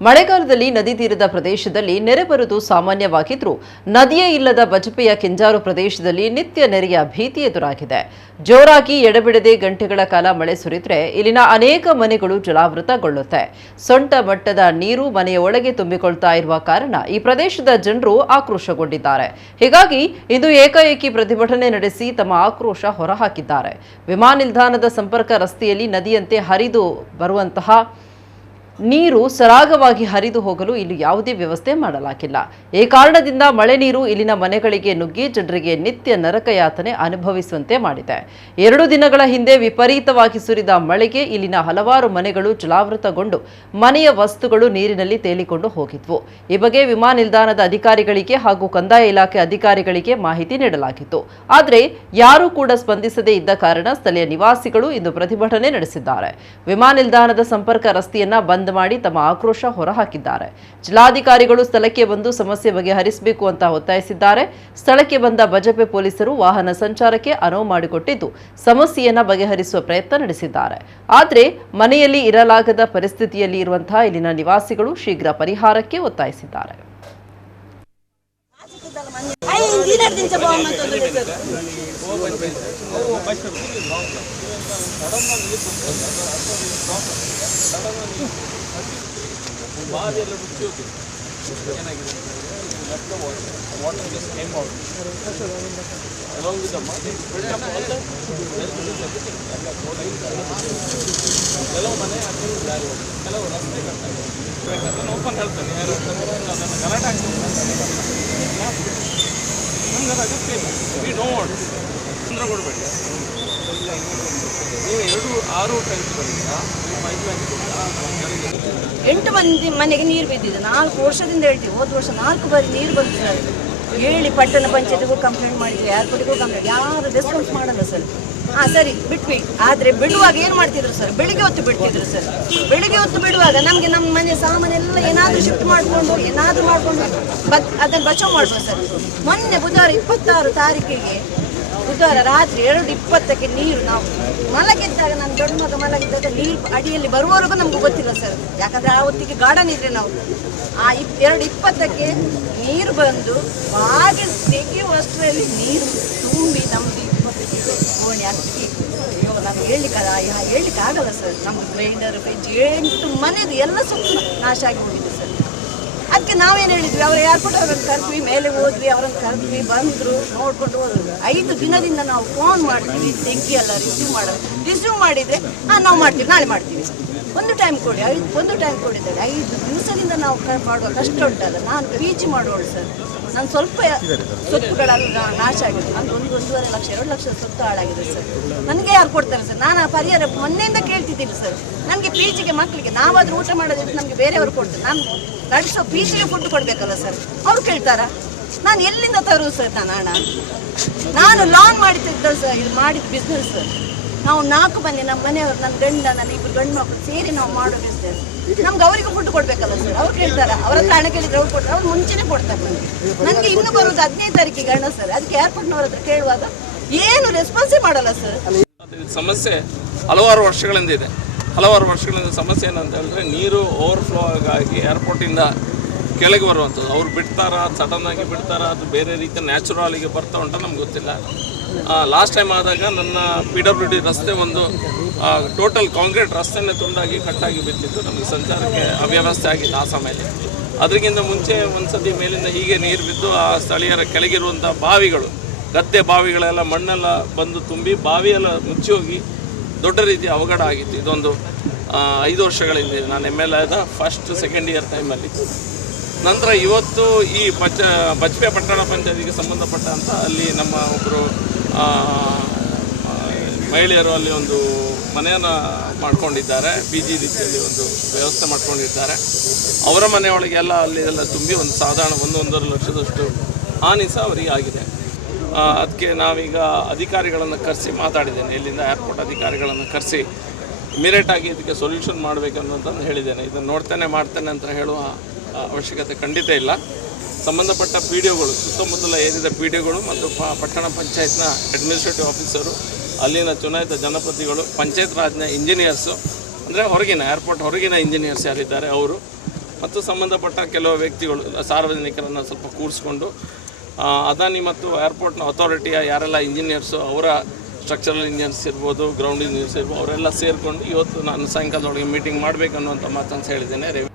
ಮಳೆಗಾಲದಲ್ಲಿ ನದಿ ತೀರದ ಪ್ರದೇಶದಲ್ಲಿ ನೆರೆ ಬರುವುದು ಸಾಮಾನ್ಯವಾಗಿದ್ರೂ ನದಿಯೇ ಇಲ್ಲದ ಬಜಪೆಯ ಕೆಂಜಾರು ಪ್ರದೇಶದಲ್ಲಿ ನಿತ್ಯ ನೆರೆಯ ಭೀತಿ ಎದುರಾಗಿದೆ. ಜೋರಾಗಿ ಎಡಬಿಡದೆ ಗಂಟೆಗಳ ಕಾಲ ಮಳೆ ಸುರಿದ್ರೆ ಇಲ್ಲಿನ ಅನೇಕ ಮನೆಗಳು ಜಲಾವೃತಗೊಳ್ಳುತ್ತೆ. ಸೊಂಟ ಮಟ್ಟದ ನೀರು ಮನೆಯ ಒಳಗೆ ತುಂಬಿಕೊಳ್ತಾ ಇರುವ ಕಾರಣ ಈ ಪ್ರದೇಶದ ಜನರು ಆಕ್ರೋಶಗೊಂಡಿದ್ದಾರೆ. ಹೀಗಾಗಿ ಇಂದು ಏಕಾಏಕಿ ಪ್ರತಿಭಟನೆ ನಡೆಸಿ ತಮ್ಮ ಆಕ್ರೋಶ ಹೊರಹಾಕಿದ್ದಾರೆ. ವಿಮಾನ ನಿಲ್ದಾಣದ ಸಂಪರ್ಕ ರಸ್ತೆಯಲ್ಲಿ ನದಿಯಂತೆ ಹರಿದು ಬರುವಂತಹ ನೀರು ಸರಾಗವಾಗಿ ಹರಿದು ಹೋಗಲು ಇಲ್ಲಿ ಯಾವುದೇ ವ್ಯವಸ್ಥೆ ಮಾಡಲಾಗಿಲ್ಲ. ಈ ಕಾರಣದಿಂದ ಮಳೆ ನೀರು ಇಲ್ಲಿನ ಮನೆಗಳಿಗೆ ನುಗ್ಗಿ ಜನರಿಗೆ ನಿತ್ಯ ನರಕಯಾತನೆ ಅನುಭವಿಸುವಂತೆ ಮಾಡಿದೆ. ಎರಡು ದಿನಗಳ ಹಿಂದೆ ವಿಪರೀತವಾಗಿ ಸುರಿದ ಮಳೆಗೆ ಇಲ್ಲಿನ ಹಲವಾರು ಮನೆಗಳು ಜಲಾವೃತಗೊಂಡು ಮನೆಯ ವಸ್ತುಗಳು ನೀರಿನಲ್ಲಿ ತೇಲಿಕೊಂಡು ಹೋಗಿದ್ವು. ಈ ಬಗ್ಗೆ ವಿಮಾನ ನಿಲ್ದಾಣದ ಅಧಿಕಾರಿಗಳಿಗೆ ಹಾಗೂ ಕಂದಾಯ ಇಲಾಖೆ ಅಧಿಕಾರಿಗಳಿಗೆ ಮಾಹಿತಿ ನೀಡಲಾಗಿತ್ತು. ಆದರೆ ಯಾರೂ ಕೂಡ ಸ್ಪಂದಿಸದೇ ಇದ್ದ ಕಾರಣ ಸ್ಥಳೀಯ ನಿವಾಸಿಗಳು ಇಂದು ಪ್ರತಿಭಟನೆ ನಡೆಸಿದ್ದಾರೆ. ವಿಮಾನ ನಿಲ್ದಾಣದ ಸಂಪರ್ಕ ರಸ್ತೆಯನ್ನ ಬಂದ್ ಮಾಡಿ ತಮ್ಮ ಆಕ್ರೋಶ ಹೊರಹಾಕಿದ್ದಾರೆ. ಜಿಲ್ಲಾಧಿಕಾರಿಗಳು ಸ್ಥಳಕ್ಕೆ ಬಂದು ಸಮಸ್ಯೆ ಬಗೆಹರಿಸಬೇಕು ಅಂತ ಒತ್ತಾಯಿಸಿದ್ದಾರೆ. ಸ್ಥಳಕ್ಕೆ ಬಂದ ಬಜಪೆ ಪೊಲೀಸರು ವಾಹನ ಸಂಚಾರಕ್ಕೆ ಅನುವು ಮಾಡಿಕೊಟ್ಟಿದ್ದು ಸಮಸ್ಯೆಯನ್ನ ಬಗೆಹರಿಸುವ ಪ್ರಯತ್ನ ನಡೆಸಿದ್ದಾರೆ. ಆದರೆ ಮನೆಯಲ್ಲಿ ಇರಲಾಗದ ಪರಿಸ್ಥಿತಿಯಲ್ಲಿ ಇರುವಂತಹ ಇಲ್ಲಿನ ನಿವಾಸಿಗಳು ಶೀಘ್ರ ಪರಿಹಾರಕ್ಕೆ ಒತ್ತಾಯಿಸಿದ್ದಾರೆ. ಐದು ದಿನ ದಿಂಚ ಬಹುಮತದಲ್ಲಿ ಸರ್ ಓಪನ್ ಹೇಳ್ತೇನೆ ಯಾರು ಅದನ್ನು ಗಲಾಟೆ ಆಗ್ತದೆ ನಮ್ಗೆ ಅದು ಅಗತ್ಯ ಇಲ್ಲ ವಿ ಡೋಂಟ್ ತೊಂದರೆ ಕೊಡಬೇಡಿ ನೀವು ಎರಡು ಆರು ಟ್ಯಾಂಕ್ ಬಂದಿದ್ದೀರಾ ಐದು ಟ್ಯಾಂಕ್ ಎಂಟು ಮಂದಿ ಮನೆಗೆ ನೀರು ಬಿದ್ದಿದೆ. ನಾಲ್ಕು ವರ್ಷದಿಂದ ಹೇಳ್ತೀವಿ. ಹೋದ ವರ್ಷ ನಾಲ್ಕು ಬಾರಿ ನೀರು ಸರ್. ಹೇಳಿ ಪಟ್ಟಣ ಪಂಚಾಯತಿಗೂ ಕಂಪ್ಲೇಂಟ್ ಮಾಡಿದ್ವಿ ಏರ್ಪೋರ್ಟಿಗೂ ಕಂಪ್ಲೇಂಟ್ ಯಾರು ರೆಸ್ಪಾನ್ಸ್ ಮಾಡಲ್ಲ ಸರ್. ಹಾಂ, ಸರಿ, ಬಿಟ್ವಿ. ಆದರೆ ಬಿಡುವಾಗ ಏನು ಮಾಡ್ತಿದ್ರು ಸರ್? ಬೆಳಿಗ್ಗೆ ಹೊತ್ತು ಬಿಡ್ತಿದ್ರು ಸರ್. ಬೆಳಿಗ್ಗೆ ಹೊತ್ತು ಬಿಡುವಾಗ ನಮಗೆ ನಮ್ಮ ಮನೆ ಸಾಮಾನೆಲ್ಲ ಏನಾದರೂ ಶಿಫ್ಟ್ ಮಾಡಿಕೊಂಡು, ಏನಾದರೂ ಮಾಡಿಕೊಂಡು ಬತ್ ಅದನ್ನು ಬಚಾವ್ ಮಾಡ್ಬೋದು ಸರ್. ಮೊನ್ನೆ ಬುಧವಾರ ಇಪ್ಪತ್ತಾರು ತಾರೀಕಿಗೆ, ಬುಧವಾರ ರಾತ್ರಿ ಎರಡು ಇಪ್ಪತ್ತಕ್ಕೆ ನೀರು ನಾವು ಮಲಗಿದ್ದಾಗ ನನ್ನ ದೊಡ್ಡ ಮಗ ಮಲಗಿದ್ದಾಗ ನೀರು ಅಡಿಯಲ್ಲಿ ಬರುವವರೆಗೂ ನಮ್ಗೆ ಗೊತ್ತಿಲ್ಲ ಸರ್ ಯಾಕಂದ್ರೆ ಆ ಹೊತ್ತಿಗೆ ಗಾರ್ಡನ್ ಇದ್ರೆ ನಾವು. ಆ ಇಪ್ ಎರಡು ಇಪ್ಪತ್ತಕ್ಕೆ ನೀರು ಬಂದು ಬಾಗಿಲು ತೆಗೆಯುವಷ್ಟರಲ್ಲಿ ನೀರು ತುಂಬಿ ನಮ್ದು ಓಣಿ ಅಕ್ಕಿ. ಅಯ್ಯೋ ನಾವು ಹೇಳಲಿಕ್ಕೆ ಆಗಲ್ಲ ಸರ್ ನಮ್ಮ ಗ್ರೈಂಡರ್ ಫ್ರಿಜ್ ಎಂಟು ಮನೆದು ಎಲ್ಲ ಸುತ್ತ ನಾಶ ಆಗಿ ಹೋಗಿದೆ. ನಾವೇನು ಹೇಳಿದ್ವಿ? ಅವ್ರು ಏರ್ಪೋರ್ಟ್ ಅವ್ರನ್ನ ಕರೆದ್ವಿ, ಮೇಲೆ ಹೋದ್ವಿ, ಅವ್ರನ್ನ ಕರೆದ್ವಿ, ಬಂದ್ರು, ನೋಡ್ಕೊಂಡು ಹೋದ್ರು. ಐದು ದಿನದಿಂದ ನಾವು ಫೋನ್ ಮಾಡ್ತೀವಿ ತೆಗ್ಗಿ ಅಲ್ಲ ರಿಸೀವ್ ಮಾಡೋದು. ರಿಸೀವ್ ಮಾಡಿದ್ರೆ, ಹಾಂ, ನಾವು ಮಾಡ್ತೀವಿ, ನಾಳೆ ಮಾಡ್ತೀವಿ. ಒಂದು ಟೈಮ್ ಕೊಡಿ, ಐದು, ಒಂದು ಟೈಮ್ ಕೊಡಿದ್ದಾರೆ. ಐದು ದಿವಸದಿಂದ ನಾವು ಮಾಡುವ ಕಷ್ಟ ಉಂಟಲ್ಲ, ನಾನು ಪಿ ಜಿ ಸರ್. ನಾನು ಸ್ವಲ್ಪ ಸೊತ್ತುಗಳೆಲ್ಲ ನಾಶ ಆಗಿದೆ. ನಂದು ಒಂದು, ಒಂದೂವರೆ ಲಕ್ಷ, ಎರಡು ಲಕ್ಷ ಸೊತ್ತು ಹಾಳಾಗಿದೆ ಸರ್. ನನಗೆ ಯಾರು ಕೊಡ್ತಾರೆ ಸರ್? ನಾನು ಆ ಪರಿಹಾರ ಮೊನ್ನೆಯಿಂದ ಕೇಳ್ತಿದ್ದೀನಿ ಸರ್. ನನಗೆ ಪಿ ಮಕ್ಕಳಿಗೆ ನಾವಾದರೂ ಊಟ ಮಾಡೋದಿದ್ರೆ ನಮಗೆ ಬೇರೆಯವರು ಕೊಡ್ತಾರೆ. ನಾನು ನಡೆಸೋ ಪಿ ಜಿಗೆ ಫುಡ್ ಕೊಡಬೇಕಲ್ಲ ಸರ್. ಅವ್ರು ಕೇಳ್ತಾರಾ? ನಾನು ಎಲ್ಲಿಂದ ತರು ಸರ್ ನಾನು ಹಣ? ನಾನು ಲಾನ್ ಮಾಡಿದ್ದ ಸರ್ ಇದು ಮಾಡಿದ ಬಿಸ್ನೆಸ್ ಸರ್ ನಾವು ನಾಲ್ಕು ಮಂದಿ ನಮ್ಮ ಮನೆಯವರು ನನ್ನ ಗಂಡ, ನನ್ನ ಇಬ್ಬರು ಗಂಡು ಮಕ್ಕಳು ಸೇರಿ ನಾವು ಮಾಡೋ ಬಿಸ್ನೆಸ್ ನಮ್ಗೆ ಅವರಿಗೂ ಫುಡ್ ಕೊಡ್ಬೇಕಲ್ಲ ಸರ್ ಅವ್ರು ಕೇಳ್ತಾರ? ಅವ್ರ ಹತ್ರ ಹಣ ಕೇಳಿದ್ರೆ ಅವ್ರು ಕೊಡ್ತಾರೆ. ಅವ್ರು ಮುಂಚೆನೆ ಕೊಡ್ತಾರೆ ನನಗೆ ಇನ್ನು ಬರೋದು ಹದಿನೈದು ತಾರೀಕಿಗೆ ಹಣ ಸರ್ ಅದಕ್ಕೆ ಏರ್ಪೋರ್ಟ್ನವ್ರ ಹತ್ರ ಕೇಳುವಾಗ ಏನು ರೆಸ್ಪಾನ್ಸೇ ಮಾಡಲ್ಲ ಸರ್ ಸಮಸ್ಯೆ ಹಲವಾರು ವರ್ಷಗಳಿಂದ ಇದೆ. ಹಲವಾರು ವರ್ಷಗಳಿಂದ ಸಮಸ್ಯೆ ಏನಂತ ಹೇಳಿದ್ರೆ ನೀರು ಓವರ್ಫ್ಲೋ ಆಗಿ ಏರ್ಪೋರ್ಟಿಂದ ಕೆಳಗೆ ಬರುವಂಥದ್ದು. ಅವ್ರು ಬಿಡ್ತಾರಾ? ಸಡನ್ ಆಗಿ ಬಿಡ್ತಾರಾ? ಅದು ಬೇರೆ ರೀತಿ ನ್ಯಾಚುರಲಿಗೆ ಬರ್ತಾ ಉಂಟ ನಮ್ಗೆ ಗೊತ್ತಿಲ್ಲ. ಲಾಸ್ಟ್ ಟೈಮ್ ಆದಾಗ ನನ್ನ ಪಿ ಡಬ್ಲ್ಯೂ ಡಿ ರಸ್ತೆ ಒಂದು ಟೋಟಲ್ ಕಾಂಕ್ರೀಟ್ ರಸ್ತೆನೇ ತುಂಡಾಗಿ ಕಟ್ಟಾಗಿ ಬಿದ್ದಿತ್ತು. ನಮಗೆ ಸಂಚಾರಕ್ಕೆ ಅವ್ಯವಸ್ಥೆ ಆಗಿತ್ತು ಆ ಸಮಯದಲ್ಲಿ. ಅದಕ್ಕಿಂತ ಮುಂಚೆ ಒಂದ್ಸತಿ ಮೇಲಿಂದ ಹೀಗೆ ನೀರು ಬಿದ್ದು ಆ ಸ್ಥಳೀಯರ ಕೆಳಗಿರುವಂಥ ಬಾವಿಗಳು, ಗದ್ದೆ ಬಾವಿಗಳೆಲ್ಲ ಮಣ್ಣೆಲ್ಲ ಬಂದು ತುಂಬಿ ಬಾವಿಯೆಲ್ಲ ಮುಚ್ಚಿ ಹೋಗಿ ದೊಡ್ಡ ರೀತಿಯ ಅವಘಡ ಆಗಿತ್ತು. ಇದೊಂದು ಐದು ವರ್ಷಗಳಿಂದ ನಾನು ಎಂ ಎಲ್ ಎದ ಫಸ್ಟ್ ಸೆಕೆಂಡ್ ಇಯರ್ ಟೈಮಲ್ಲಿ ನಂತರ ಇವತ್ತು ಈ ಬಚ್ಚ ಬಜ್ಪೆ ಪಟ್ಟಣ ಪಂಚಾಯತಿಗೆ ಸಂಬಂಧಪಟ್ಟಂಥ ಅಲ್ಲಿ ನಮ್ಮ ಒಬ್ಬರು ಮಹಿಳೆಯರು ಅಲ್ಲಿ ಒಂದು ಮನೆಯನ್ನು ಮಾಡ್ಕೊಂಡಿದ್ದಾರೆ ಪಿ ಜಿ ರೀತಿಯಲ್ಲಿ ಒಂದು ವ್ಯವಸ್ಥೆ ಮಾಡ್ಕೊಂಡಿದ್ದಾರೆ. ಅವರ ಮನೆಯೊಳಗೆಲ್ಲ ಅಲ್ಲಿ ಎಲ್ಲ ತುಂಬಿ ಒಂದು ಸಾಧಾರಣ ಒಂದು ಒಂದೂವರೆ ಲಕ್ಷದಷ್ಟು ಹಾನಿ ಸಹ ಅವರಿಗೆ ಆಗಿದೆ. ಅದಕ್ಕೆ ನಾವೀಗ ಅಧಿಕಾರಿಗಳನ್ನು ಕರೆಸಿ ಮಾತಾಡಿದ್ದೇನೆ. ಇಲ್ಲಿಂದ ಏರ್ಪೋರ್ಟ್ ಅಧಿಕಾರಿಗಳನ್ನು ಕರೆಸಿ ಇಮಿಡಿಯೇಟಾಗಿ ಇದಕ್ಕೆ ಸೊಲ್ಯೂಷನ್ ಮಾಡಬೇಕನ್ನೋದನ್ನು ಹೇಳಿದ್ದೇನೆ. ಇದನ್ನು ನೋಡ್ತೇನೆ, ಮಾಡ್ತೇನೆ ಅಂತ ಹೇಳುವ ಅವಶ್ಯಕತೆ ಖಂಡಿತ ಇಲ್ಲ. ಸಂಬಂಧಪಟ್ಟ ಪಿ ಡಿ ಒಗಳು, ಸುತ್ತಮುತ್ತಲ ಏರಿದ ಪಿ ಡಿ ಒಗಳು ಮತ್ತು ಪ, ಪಟ್ಟಣ ಪಂಚಾಯತ್ನ ಅಡ್ಮಿನಿಸ್ಟ್ರೇಟಿವ್ ಆಫೀಸರು ಅಲ್ಲಿನ ಚುನಾಯಿತ ಜನಪ್ರತಿಗಳು ಪಂಚಾಯತ್ ರಾಜ್ನ ಇಂಜಿನಿಯರ್ಸು ಅಂದರೆ ಹೊರಗಿನ ಏರ್ಪೋರ್ಟ್ ಹೊರಗಿನ ಇಂಜಿನಿಯರ್ಸ್ ಯಾರಿದ್ದಾರೆ ಅವರು ಮತ್ತು ಸಂಬಂಧಪಟ್ಟ ಕೆಲವು ವ್ಯಕ್ತಿಗಳು, ಸಾರ್ವಜನಿಕರನ್ನು ಸ್ವಲ್ಪ ಕೂರಿಸ್ಕೊಂಡು ಅದಾನಿ ಮತ್ತು ಏರ್ಪೋರ್ಟ್ನ ಅಥಾರಿಟಿಯ ಯಾರೆಲ್ಲ ಇಂಜಿನಿಯರ್ಸು ಅವರ ಸ್ಟ್ರಕ್ಚರಲ್ ಇಂಜಿನಿಯರ್ಸ್ ಇರ್ಬೋದು ಗ್ರೌಂಡ್ ಇಂಜಿನಿಯರ್ಸ್ ಇರ್ಬೋದು, ಅವರೆಲ್ಲ ಸೇರಿಕೊಂಡು ಇವತ್ತು ನಾನು ಸಾಯಂಕಾಲದೊಳಗೆ ಮೀಟಿಂಗ್ ಮಾಡಬೇಕು ಅನ್ನುವಂಥ ಮಾತನ್ನು ಹೇಳಿದ್ದೇನೆ.